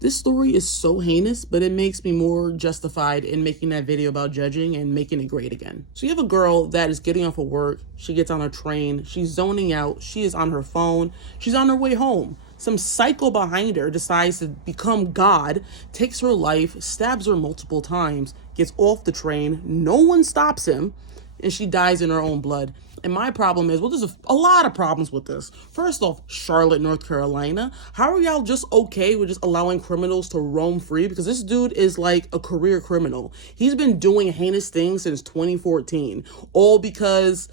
This story is so heinous, but it makes me more justified in making that video about judging and making it great again. So you have a girl that is getting off of work. She gets on her train. She's zoning out. She is on her phone. She's on her way home. Some psycho behind her decides to become God, takes her life, stabs her multiple times, gets off the train. No one stops him, and she dies in her own blood. And my problem is, well, there's a lot of problems with this. First off, Charlotte, North Carolina. How are y'all just okay with just allowing criminals to roam free? Because this dude is like a career criminal. He's been doing heinous things since 2014, all because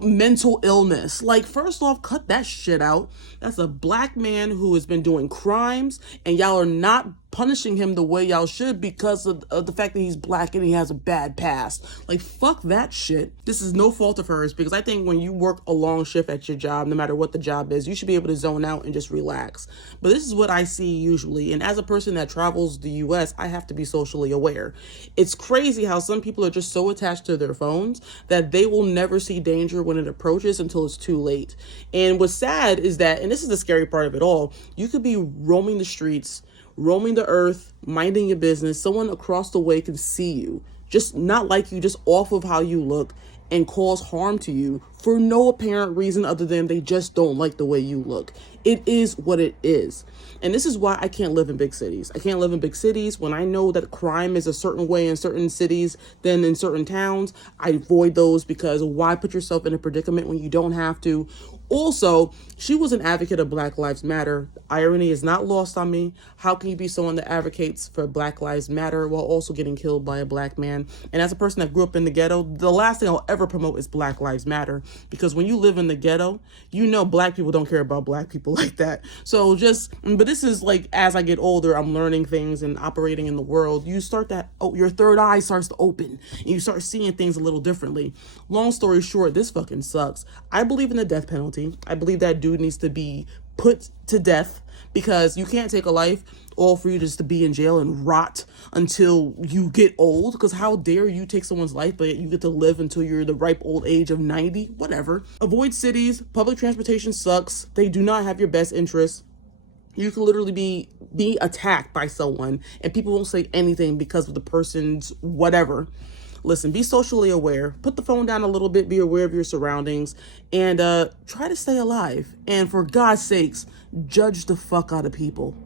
mental illness. Like, first off, cut that shit out. That's a black man who has been doing crimes, and y'all are not punishing him the way y'all should because of the fact that he's black and he has a bad past. Like, fuck that shit. This is no fault of hers, because I think when you work a long shift at your job, no matter what the job is, you should be able to zone out and just relax. But this is what I see usually, and as a person that travels the US, I have to be socially aware. It's crazy how some people are just so attached to their phones that they will never see danger when it approaches until it's too late. And what's sad is that, and this is the scary part of it all, you could be roaming the streets, roaming the earth, minding your business. Someone across the way can see you, just not like you, just off of how you look, and cause harm to you for no apparent reason other than they just don't like the way you look. It is what it is. And this is why I can't live in big cities. I can't live in big cities when I know that crime is a certain way in certain cities than in certain towns. I avoid those, because why put yourself in a predicament when you don't have to? Also, she was an advocate of Black Lives Matter. Irony is not lost on me. How can you be someone that advocates for Black Lives Matter while also getting killed by a black man? And as a person that grew up in the ghetto, the last thing I'll ever promote is Black Lives Matter, because when you live in the ghetto, you know black people don't care about black people like that. So but this is like, as I get older, I'm learning things and operating in the world. You start your third eye starts to open, and you start seeing things a little differently. Long story short, this fucking sucks. I believe in the death penalty. I believe that dude needs to be put to death, because you can't take a life all for you just to be in jail and rot until you get old. Because how dare you take someone's life, but you get to live until you're the ripe old age of 90? Whatever. Avoid cities. Public transportation sucks. They do not have your best interests. You can literally be attacked by someone and people won't say anything because of the person's whatever. Listen, be socially aware. Put the phone down a little bit. Be aware of your surroundings, and try to stay alive. And for God's sakes, judge the fuck out of people.